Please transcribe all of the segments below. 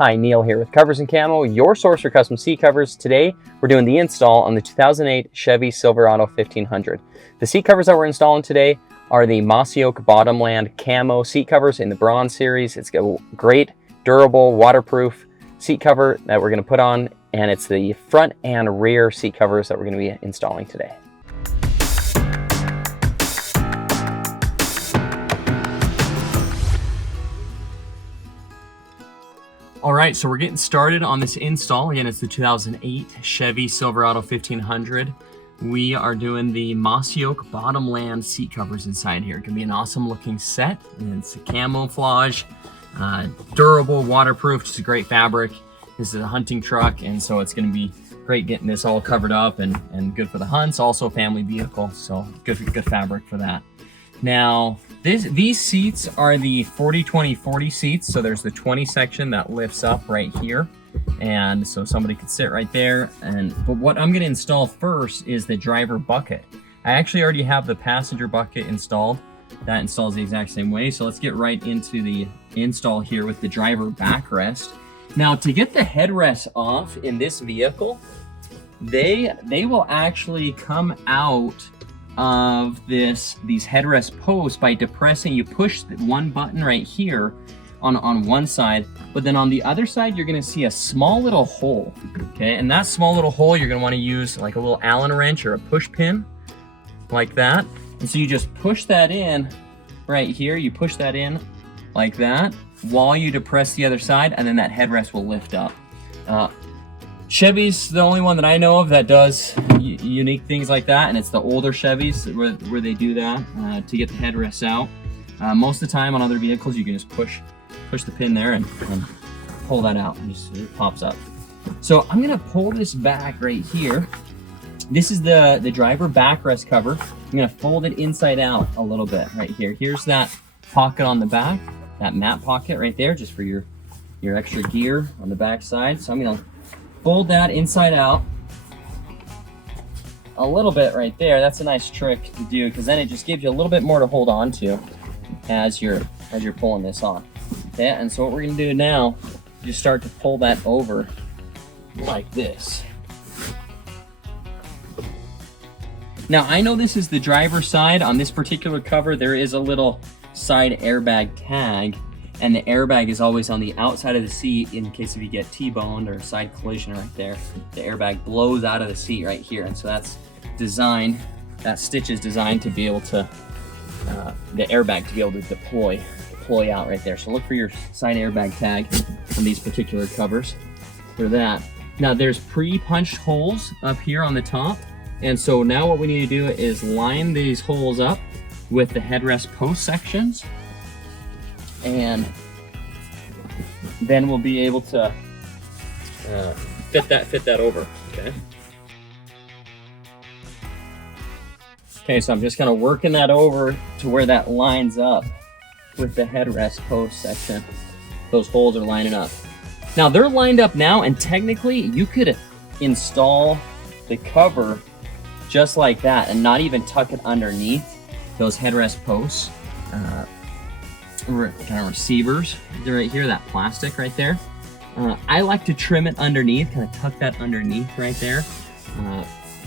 Hi, Neil here with Covers Camo, your source for custom seat covers. Today, we're doing the install on the 2008 Chevy Silverado 1500. The seat covers that we're installing today are the Mossy Bottomland Camo seat covers in the Bronze series. It's a great, durable, waterproof seat cover that we're going to put on, and it's the front and rear seat covers that we're going to be installing today. All right, so we're getting started on this install. Again, it's the 2008 Chevy Silverado 1500. We are doing the Mossy Bottomland seat covers inside here. It can be an awesome looking set, and it's a camouflage, durable, waterproof, just a great fabric. This is a hunting truck, and so it's gonna be great getting this all covered up and good for the hunts, also family vehicle, so good fabric for that. Now, these seats are the 40-20-40 seats, so there's the 20 section that lifts up right here, and so somebody could sit right there. But what I'm going to install first is the driver bucket. I actually already have the passenger bucket installed. That installs the exact same way, so let's get right into the install here with the driver backrest. Now, to get the headrest off in this vehicle, they will actually come out of these headrest posts by depressing. You push one button right here on one side, but then on the other side you're going to see a small little hole, okay? And that small little hole you're going to want to use like a little Allen wrench or a push pin like that. And so you just push that in right here. You push that in like that while you depress the other side, and then that headrest will lift up. Chevy's the only one that I know of that does unique things like that, and it's the older Chevys where they do that to get the headrests out. Most of the time on other vehicles, you can just push the pin there and pull that out, and it pops up. So I'm gonna pull this back right here. This is the driver backrest cover. I'm gonna fold it inside out a little bit right here. Here's that pocket on the back, that mat pocket right there, just for your extra gear on the back side. So I'm gonna fold that inside out a little bit right there. That's a nice trick to do, because then it just gives you a little bit more to hold on to as you're pulling this on. Okay, and so what we're gonna do now, just start to pull that over like this. Now, I know this is the driver's side. On this particular cover, there is a little side airbag tag, and the airbag is always on the outside of the seat in case if you get T-boned or side collision right there. The airbag blows out of the seat right here, and so that's designed, that stitch is designed to be able to, the airbag to be able to deploy out right there. So look for your side airbag tag on these particular covers for that. Now there's pre-punched holes up here on the top, and so now what we need to do is line these holes up with the headrest post sections, and then we'll be able to fit that over. Okay, so I'm just kind of working that over to where that lines up with the headrest post section. Those holes are lining up. Now they're lined up now, and technically you could install the cover just like that and not even tuck it underneath those headrest posts. Kind of receivers right here, that plastic right there. I like to trim it underneath, kind of tuck that underneath right there,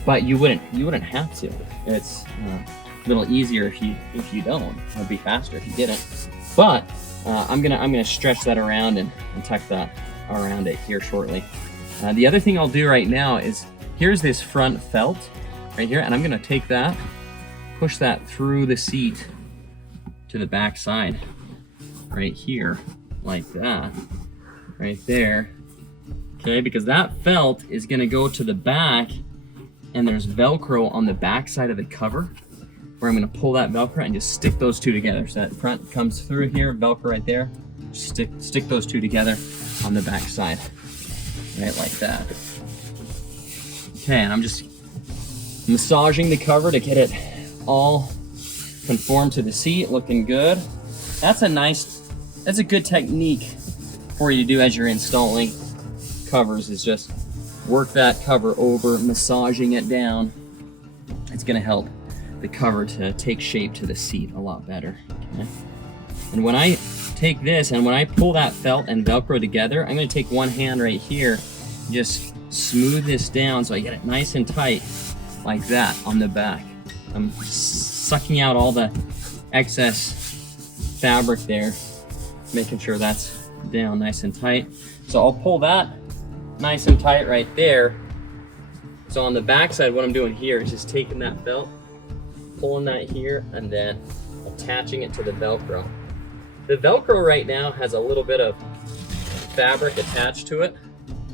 but you wouldn't have to. It's a little easier if you don't. It'd be faster if you didn't. But I'm gonna stretch that around and tuck that around it here shortly. The other thing I'll do right now is, here's this front felt right here, and I'm gonna take that, push that through the seat to the back side right here, like that, right there. Okay, because that felt is gonna go to the back, and there's Velcro on the back side of the cover, where I'm gonna pull that Velcro and just stick those two together. So that front comes through here, Velcro right there, stick those two together on the back side, right like that. Okay, and I'm just massaging the cover to get it all conformed to the seat, looking good. That's a good technique for you to do as you're installing covers, is just work that cover over, massaging it down. It's gonna help the cover to take shape to the seat a lot better. Okay? And when I take this, and when I pull that felt and Velcro together, I'm gonna take one hand right here, just smooth this down so I get it nice and tight like that on the back. I'm sucking out all the excess fabric there, making sure that's down nice and tight. So I'll pull that nice and tight right there. So on the back side, what I'm doing here is just taking that belt, pulling that here, and then attaching it to the Velcro. The Velcro right now has a little bit of fabric attached to it,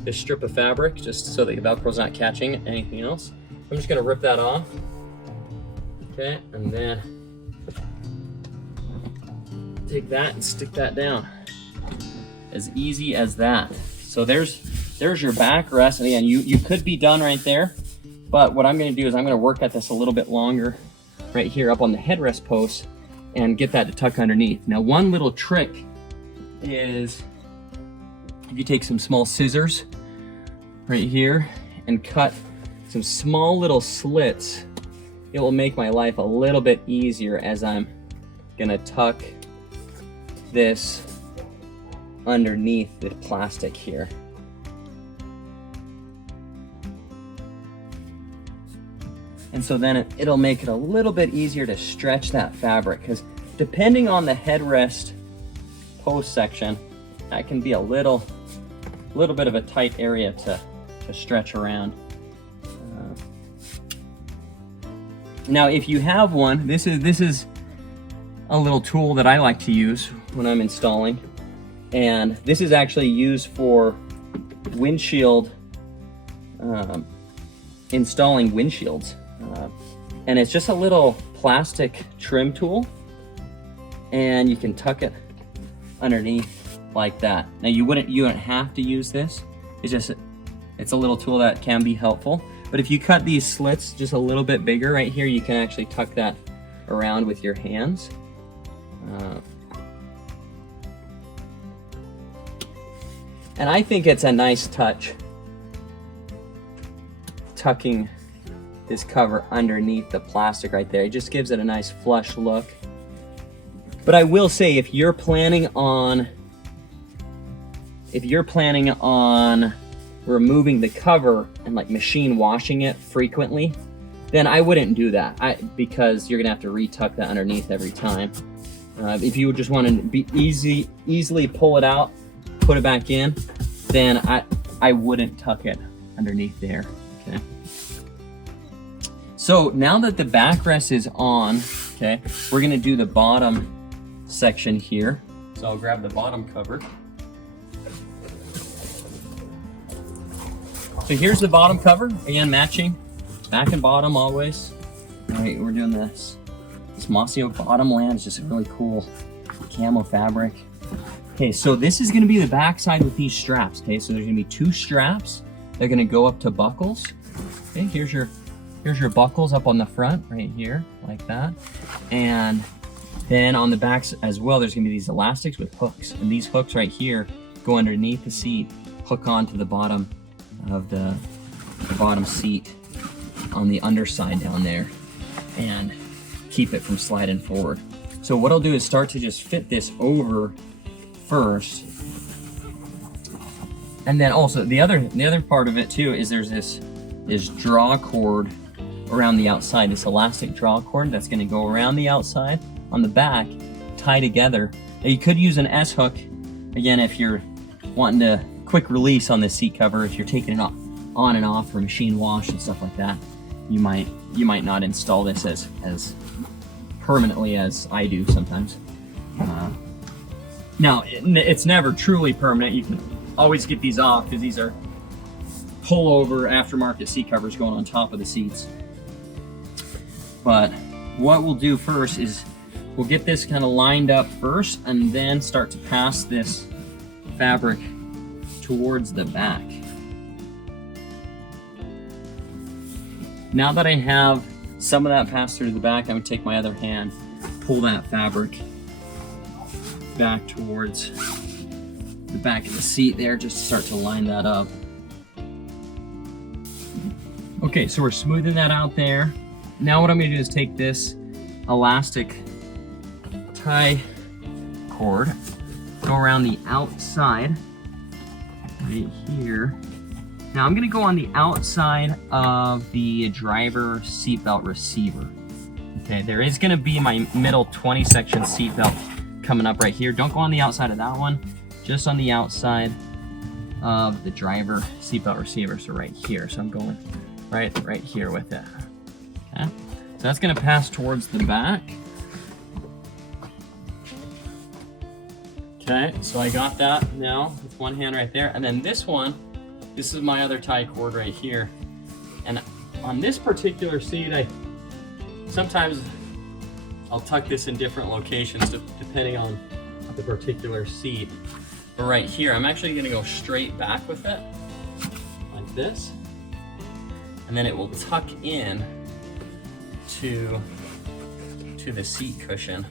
this strip of fabric, just so that the Velcro's not catching anything else. I'm just gonna rip that off, okay, and then take that and stick that down. As easy as that. So there's your back rest, and again, you could be done right there, but what I'm gonna do is I'm gonna work at this a little bit longer right here up on the headrest post and get that to tuck underneath. Now, one little trick is if you take some small scissors right here and cut some small little slits, it will make my life a little bit easier as I'm gonna tuck this underneath the plastic here. And so then it'll make it a little bit easier to stretch that fabric, because depending on the headrest post section, that can be a little bit of a tight area to stretch around. Now, if you have one, this is a little tool that I like to use when I'm installing, and this is actually used for windshield, installing windshields. And it's just a little plastic trim tool, and you can tuck it underneath like that. Now you wouldn't have to use this. It's a little tool that can be helpful. But if you cut these slits just a little bit bigger right here, you can actually tuck that around with your hands. And I think it's a nice touch, tucking this cover underneath the plastic right there. It just gives it a nice flush look. But I will say, if you're planning on removing the cover and like machine washing it frequently, then I wouldn't do that, because you're gonna have to retuck that underneath every time. If you just want to be easily pull it out, put it back in, then I wouldn't tuck it underneath there. Okay. So now that the backrest is on, okay, we're gonna do the bottom section here. So I'll grab the bottom cover. So here's the bottom cover, again, matching back and bottom always. All right, we're doing this Mossy Oak Bottomland. It's just a really cool camo fabric. Okay, so this is gonna be the back side with these straps, okay? So there's gonna be 2 straps. They're gonna go up to buckles. Okay, here's your buckles up on the front right here, like that. And then on the backs as well, there's gonna be these elastics with hooks. And these hooks right here go underneath the seat, hook onto the bottom of the bottom seat on the underside down there, and keep it from sliding forward. So what I'll do is start to just fit this over first. And then also the other part of it too is there's this draw cord around the outside, this elastic draw cord that's gonna go around the outside on the back, tie together. Now you could use an S hook, again, if you're wanting to quick release on this seat cover, if you're taking it on and off for machine wash and stuff like that. You might not install this as permanently as I do sometimes. Now, it's never truly permanent. You can always get these off, because these are pull-over aftermarket seat covers going on top of the seats. But what we'll do first is we'll get this kind of lined up first, and then start to pass this fabric towards the back. Now that I have some of that passed through the back, I'm gonna take my other hand, pull that fabric back towards the back of the seat there, just to start to line that up. Okay, so we're smoothing that out there. Now what I'm gonna do is take this elastic tie cord, go around the outside right here. Now I'm gonna go on the outside of the driver seatbelt receiver. Okay, there is gonna be my middle 20 section seatbelt coming up right here. Don't go on the outside of that one, just on the outside of the driver seatbelt receiver, so right here. So I'm going right here with it. Okay, so that's gonna pass towards the back. Okay, so I got that now with one hand right there, and then this one, this is my other tie cord right here. And on this particular seat, sometimes I'll tuck this in different locations depending on the particular seat. But right here, I'm actually gonna go straight back with it, like this. And then it will tuck in to the seat cushion,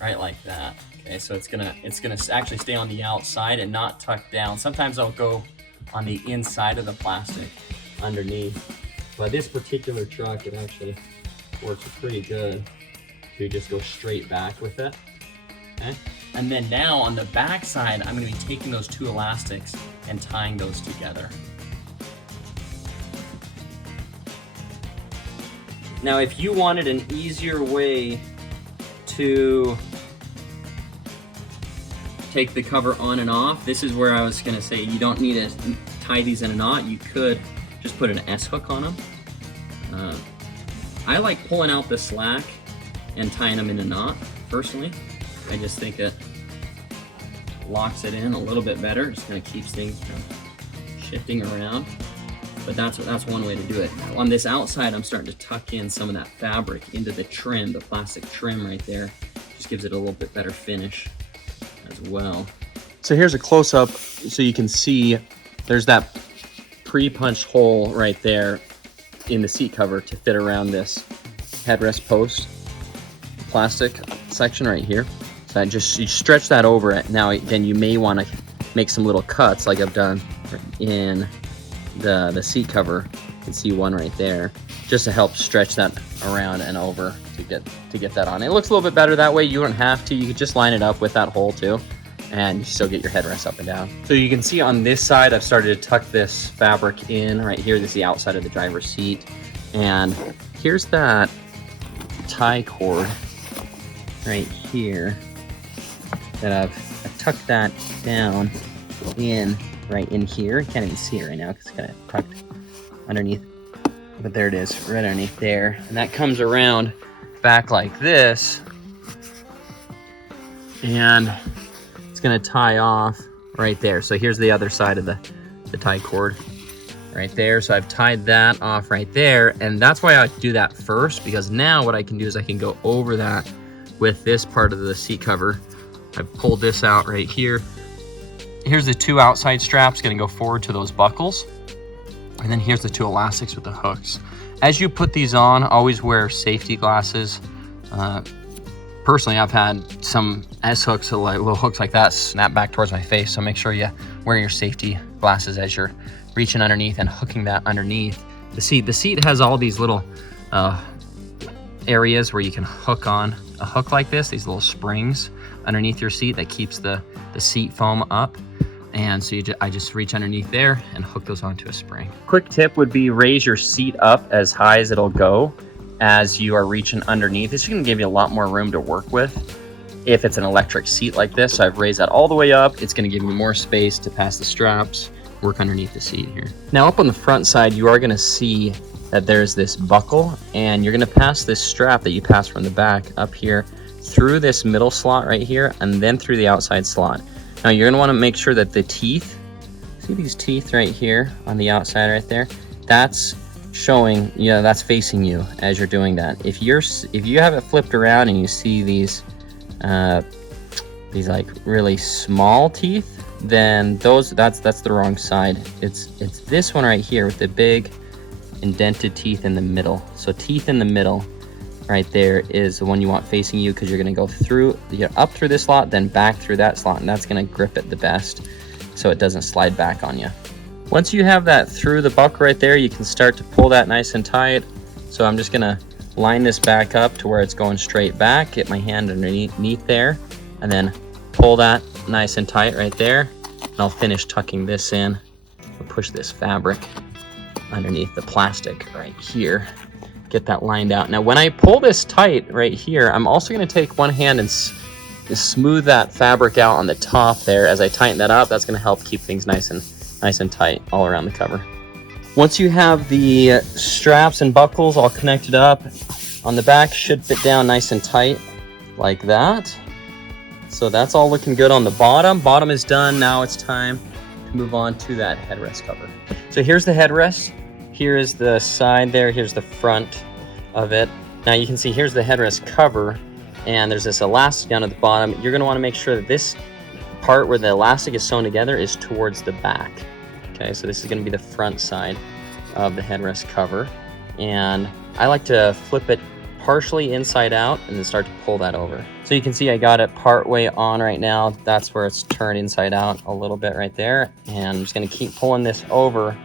right like that. Okay, so it's gonna actually stay on the outside and not tuck down. Sometimes I'll go on the inside of the plastic underneath. But this particular truck, it actually works pretty good to just go straight back with it. Okay, and then now on the back side, I'm gonna be taking those two elastics and tying those together. Now, if you wanted an easier way to take the cover on and off, this is where I was gonna say you don't need to tie these in a knot. You could just put an S-hook on them. I like pulling out the slack and tying them in a knot, personally. I just think it locks it in a little bit better. Just kind of keeps things from shifting around. But that's one way to do it. On this outside, I'm starting to tuck in some of that fabric into the trim, the plastic trim right there. Just gives it a little bit better finish as well. So here's a close-up so you can see there's that pre-punched hole right there in the seat cover to fit around this headrest post plastic section right here. So you stretch that over it. Now then you may want to make some little cuts like I've done in the seat cover. You can see one right there, just to help stretch that around and over to get that on. It looks a little bit better that way. You don't have to. You could just line it up with that hole too, and you still get your headrest up and down. So you can see on this side, I've started to tuck this fabric in right here. This is the outside of the driver's seat. And here's that tie cord right here that I've tucked that down in right in here. Can't even see it right now because it's kind of tucked underneath. But there it is, right underneath there. And that comes around back like this. And it's gonna tie off right there. So here's the other side of the tie cord right there. So I've tied that off right there, and that's why I do that first, because now what I can do is I can go over that with this part of the seat cover. I've pulled this out right here. Here's the two outside straps gonna go forward to those buckles. And then here's the two elastics with the hooks. As you put these on, always wear safety glasses. Personally, I've had some S-hooks, like little hooks like that, snap back towards my face. So make sure you wear your safety glasses as you're reaching underneath and hooking that underneath the seat. The seat has all these little areas where you can hook on a hook like this, these little springs underneath your seat that keeps the seat foam up. And so I just reach underneath there and hook those onto a spring. Quick tip would be raise your seat up as high as it'll go as you are reaching underneath. This is gonna give you a lot more room to work with if it's an electric seat like this. So I've raised that all the way up. It's gonna give me more space to pass the straps, work underneath the seat here. Now up on the front side, you are gonna see that there's this buckle, and you're gonna pass this strap that you pass from the back up here through this middle slot right here, and then through the outside slot. Now you're gonna wanna make sure that the teeth, see these teeth right here on the outside right there, that's showing, that's facing you as you're doing that. If you have it flipped around and you see these like really small teeth, then that's the wrong side. It's this one right here with the big indented teeth in the middle. So teeth in the middle right there is the one you want facing you, because you're going to go up through this slot, then back through that slot, and that's going to grip it the best so it doesn't slide back on you. Once you have that through the buckle right there, you can start to pull that nice and tight. So I'm just going to line this back up to where it's going straight back, get my hand underneath there, and then pull that nice and tight right there. And I'll finish tucking this in. I'll push this fabric underneath the plastic right here. Get that lined out. Now when I pull this tight right here, I'm also going to take one hand and smooth that fabric out on the top there. As I tighten that up, that's going to help keep things nice and tight all around the cover. Once you have the straps and buckles all connected up on the back, should fit down nice and tight like that. So that's all looking good on the bottom. Bottom is done. Now it's time to move on to that headrest cover. So here's the headrest. Here is the side there. Here's the front of it. Now you can see here's the headrest cover, and there's this elastic down at the bottom. You're going to want to make sure that this part where the elastic is sewn together is towards the back. Okay, so this is going to be the front side of the headrest cover. And I like to flip it partially inside out and then start to pull that over. So you can see I got it part way on right now. That's where it's turned inside out a little bit right there. And I'm just going to keep pulling this over.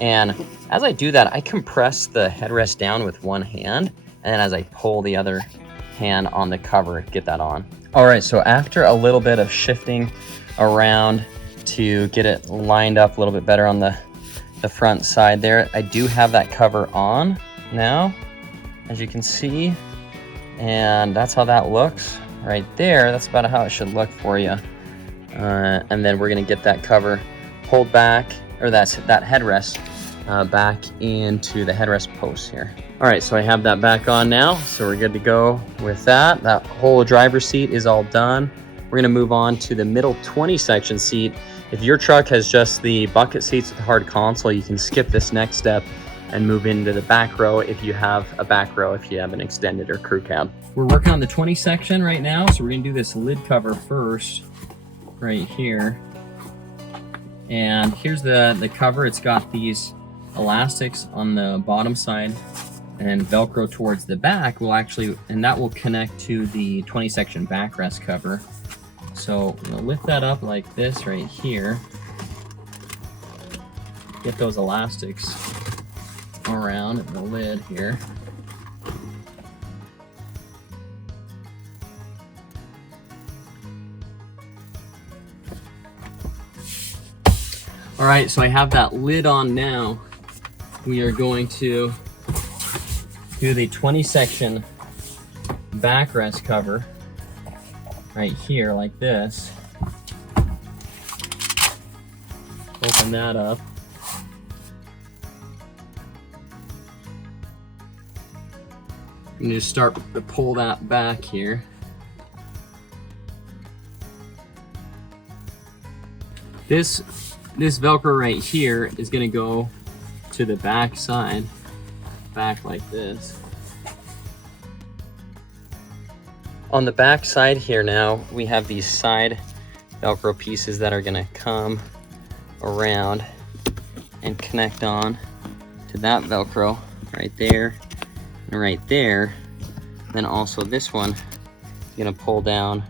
And as I do that, I compress the headrest down with one hand. And then as I pull the other hand on the cover, get that on. All right, so after a little bit of shifting around to get it lined up a little bit better on the front side there, I do have that cover on now, as you can see. And that's how that looks right there. That's about how it should look for you. And then we're gonna get that cover pulled back, or that headrest back into the headrest post here. All right, so I have that back on now, so we're good to go with that. That whole driver's seat is all done. We're gonna move on to the middle 20 section seat. If your truck has just the bucket seats with the hard console, you can skip this next step and move into the back row if you have a back row, if you have an extended or crew cab. We're working on the 20 section right now, so we're gonna do this lid cover first, right here. And here's the cover. It's got these elastics on the bottom side and Velcro towards the back and that will connect to the 20 section backrest cover. So we'll lift that up like this right here. Get those elastics around the lid here. All right, so I have that lid on now. We are going to do the 20 section backrest cover right here like this. Open that up. You just start to pull that back here. This Velcro right here is going to go to the back side, back like this. On the back side here now, we have these side Velcro pieces that are going to come around and connect on to that Velcro right there and right there. Then also this one is going to pull down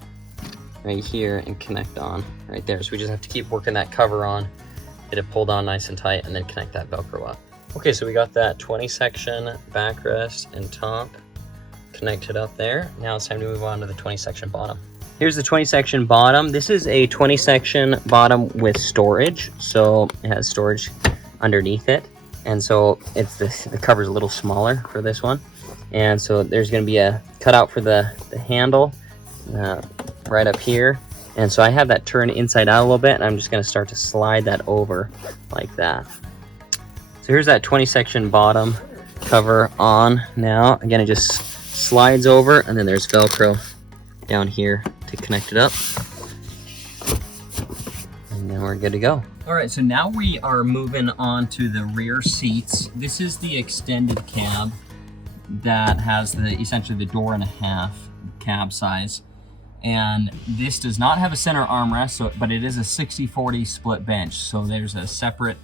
right here and connect on right there. So we just have to keep working that cover on, get it pulled on nice and tight, and then connect that Velcro up. Okay, so we got that 20 section backrest and top connected up there. Now it's time to move on to the 20 section bottom. Here's the 20 section bottom. This is a 20 section bottom with storage. So it has storage underneath it. And so it's the cover's a little smaller for this one. And so there's gonna be a cutout for the handle right up here. And so I have that turned inside out a little bit, and I'm just gonna start to slide that over like that. So here's that 20 section bottom cover on now. Again, it just slides over, and then there's Velcro down here to connect it up. And then we're good to go. All right, so now we are moving on to the rear seats. This is the extended cab that has essentially the door and a half cab size. And this does not have a center armrest, but it is a 60-40 split bench. So there's a separate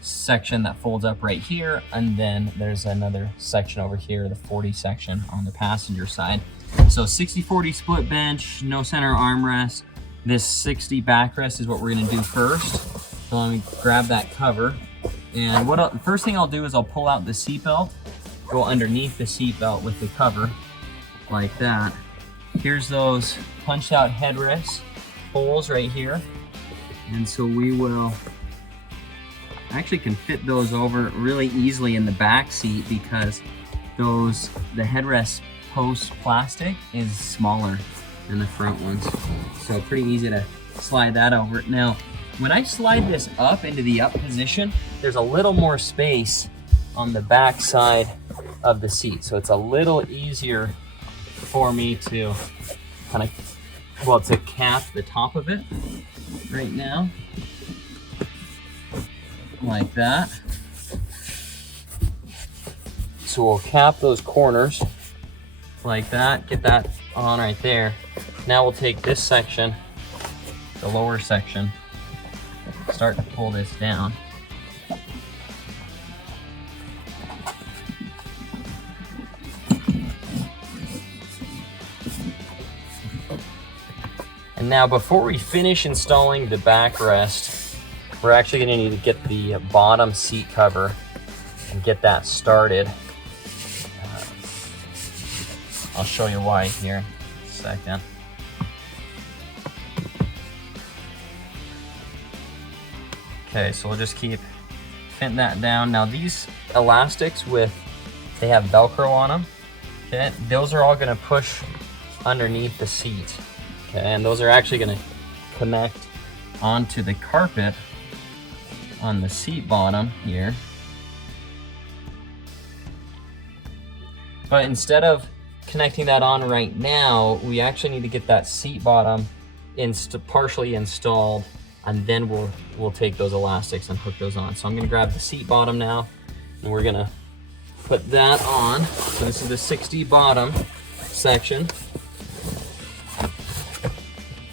section that folds up right here, and then there's another section over here, the 40 section on the passenger side. So 60-40 split bench, no center armrest. This 60 backrest is what we're gonna do first. So let me grab that cover. And first thing I'll do is I'll pull out the seatbelt, go underneath the seatbelt with the cover, like that. Here's those punched out headrests holes right here. And so we will, actually can fit those over really easily in the back seat because the headrest post plastic is smaller than the front ones. So pretty easy to slide that over. Now, when I slide this up into the up position, there's a little more space on the back side of the seat. So it's a little easier for me to kind of, well, to cap the top of it right now, like that. So we'll cap those corners like that, get that on right there. Now we'll take this section, the lower section, start to pull this down. And now before we finish installing the backrest, we're actually going to need to get the bottom seat cover and get that started. I'll show you why here in a second. Okay, so we'll just keep fitting that down. Now these elastics they have Velcro on them. Okay, those are all going to push underneath the seat. Okay, and those are actually going to connect onto the carpet on the seat bottom here. But instead of connecting that on right now, we actually need to get that seat bottom partially installed, and then we'll take those elastics and hook those on. So I'm going to grab the seat bottom now, and we're going to put that on. So this is the 60 bottom section.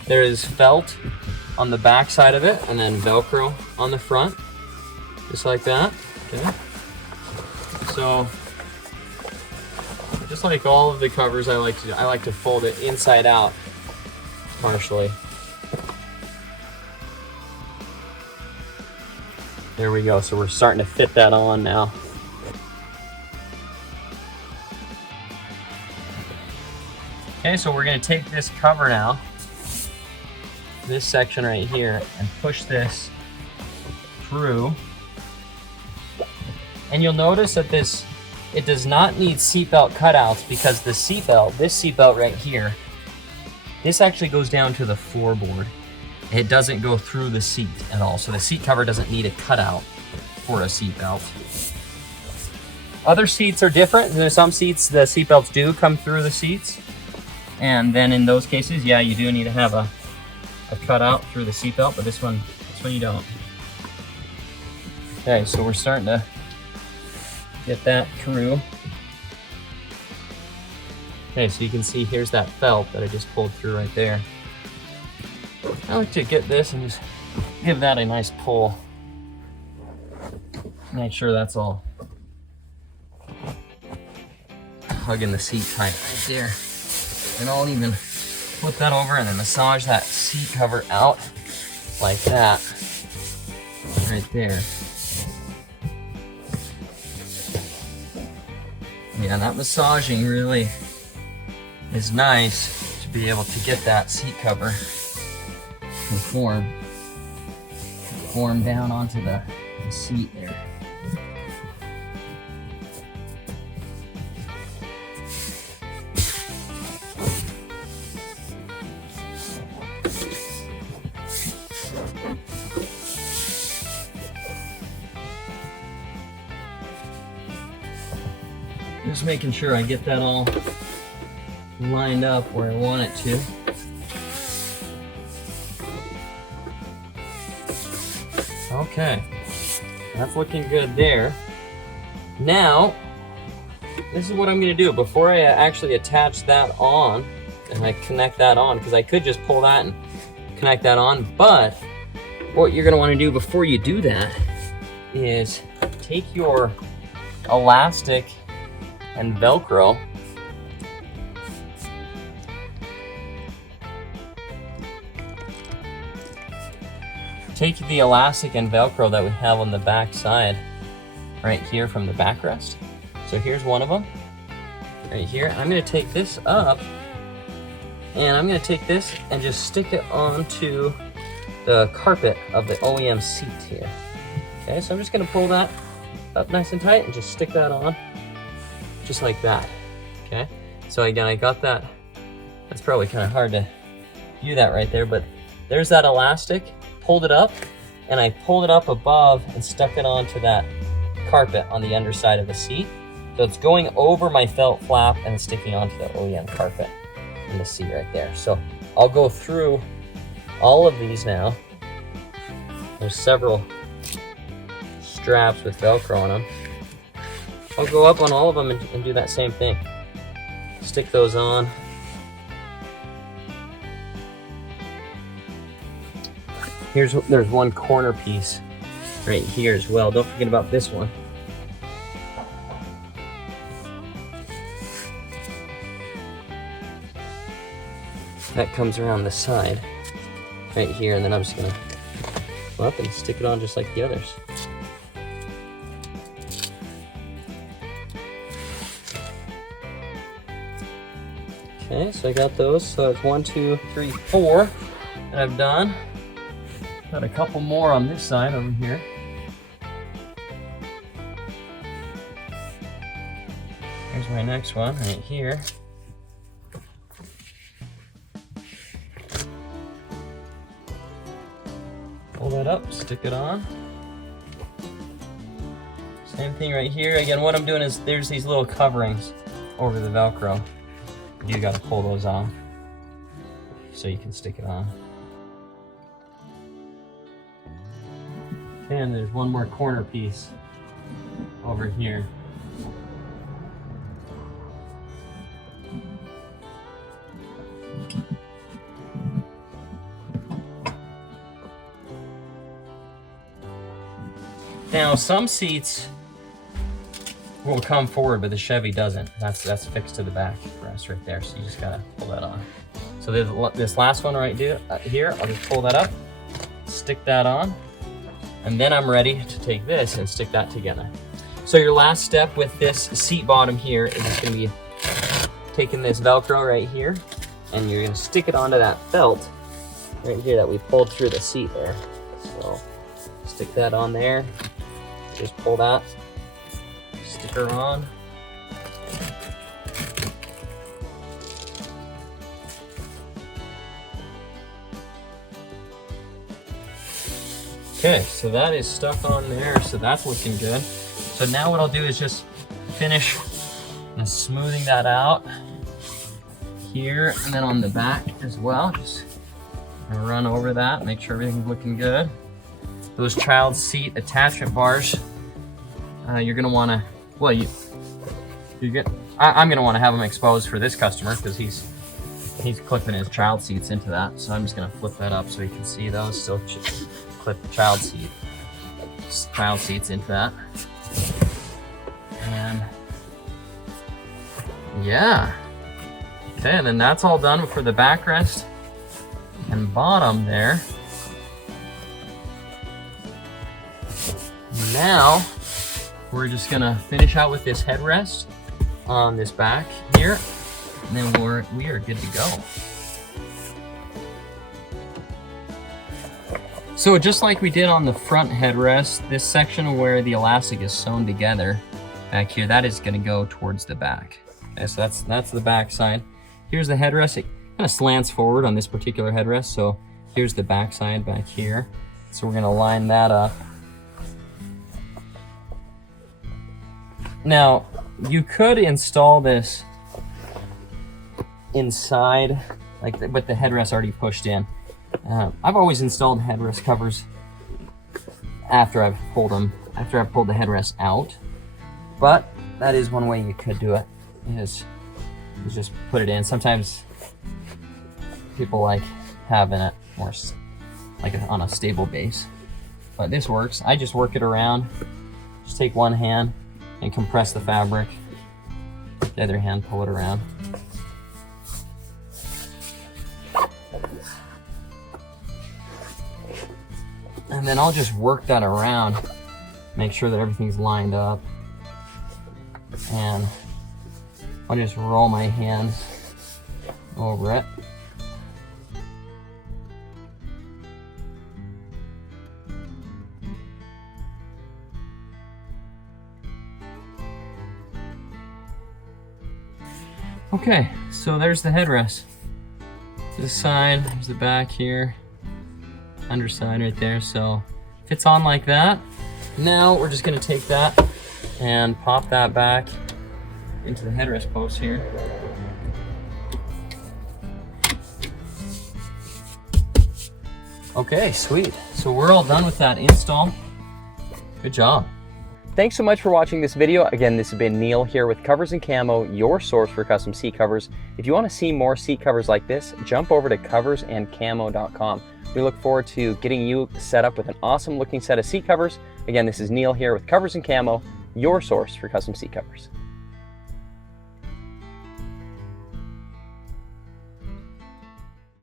There is felt on the back side of it, and then Velcro on the front, just like that. Okay. So just like all of the covers, I like to fold it inside out partially. There we go. So we're starting to fit that on now. Okay, so we're going to take this cover now, this section right here, and push this through. And you'll notice that it does not need seatbelt cutouts, because the seatbelt, this seatbelt right here, this actually goes down to the floorboard. It doesn't go through the seat at all. So the seat cover doesn't need a cutout for a seatbelt. Other seats are different. There's some seats, the seatbelts do come through the seats. And then in those cases, yeah, you do need to have a cutout through the seatbelt, but this one you don't. Okay, so we're starting to get that through. Okay, so you can see here's that felt that I just pulled through right there. I like to get this and just give that a nice pull. Make sure that's all hugging the seat tight right there. And I'll even flip that over and then massage that seat cover out like that, right there. Yeah, that massaging really is nice to be able to get that seat cover to form down onto the seat there. Just making sure I get that all lined up where I want it to. Okay, that's looking good there. Now, this is what I'm going to do before I actually attach that on and I connect that on, because I could just pull that and connect that on, but what you're going to want to do before you do that is take your elastic and Velcro, take the elastic and Velcro that we have on the back side right here from the backrest. So here's one of them right here. I'm going to take this up And I'm gonna take this and just stick it onto the carpet of the OEM seat here. Okay, so I'm just gonna pull that up nice and tight and just stick that on, just like that. Okay, so again, I got that. That's probably kind of hard to view that right there, but there's that elastic, pulled it up, and I pulled it up above and stuck it onto that carpet on the underside of the seat. So it's going over my felt flap and sticking onto the OEM carpet in the seat right there. So I'll go through all of these now. There's several straps with Velcro on them. I'll go up on all of them and do that same thing. Stick those on. There's one corner piece right here as well. Don't forget about this one. That comes around the side right here, and then I'm just gonna go up and stick it on just like the others. Okay, so I got those. So it's 1, 2, 3, 4 that I've done. Got a couple more on this side over here. Here's my next one right here. Pull that up, stick it on. Same thing right here. Again, what I'm doing is there's these little coverings over the Velcro. You gotta pull those off so you can stick it on. And there's one more corner piece over here. Now, some seats will come forward, but the Chevy doesn't. That's fixed to the back rest right there, so you just gotta pull that on. So there's this last one right here. I'll just pull that up, stick that on, and then I'm ready to take this and stick that together. So your last step with this seat bottom here is just gonna be taking this Velcro right here, and you're gonna stick it onto that felt right here that we pulled through the seat there. So stick that on there, just pull that sticker on. Okay, so that is stuck on there, so that's looking good. So now what I'll do is just finish smoothing that out here and then on the back as well. Just run over that, make sure everything's looking good. Those child seat attachment bars, you're gonna wanna, well, I'm gonna wanna have them exposed for this customer because he's clipping his child seats into that. So I'm just gonna flip that up so you can see those. Still clip the child seats into that. And yeah. Okay, and then that's all done for the backrest and bottom there. Now, we're just gonna finish out with this headrest on this back here, and then we are good to go. So just like we did on the front headrest, this section where the elastic is sewn together back here, that is gonna go towards the back. Okay, so that's the back side. Here's the headrest. It kind of slants forward on this particular headrest, so here's the back side back here. So we're gonna line that up. Now, you could install this inside, like with the headrest already pushed in. I've always installed headrest covers after I've pulled the headrest out. But that is one way you could do it, is just put it in. Sometimes people like having it more like on a stable base. But this works. I just work it around. Just take one hand and compress the fabric. The other hand, pull it around. And then I'll just work that around, make sure that everything's lined up. And I'll just roll my hands over it. Okay, so there's the headrest. This side, there's the back here, underside right there. So fits on like that. Now we're just gonna take that and pop that back into the headrest post here. Okay, sweet. So we're all done with that install. Good job. Thanks so much for watching this video. Again, this has been Neil here with Covers and Camo, your source for custom seat covers. If you want to see more seat covers like this, jump over to coversandcamo.com. We look forward to getting you set up with an awesome looking set of seat covers. Again, this is Neil here with Covers and Camo, your source for custom seat covers.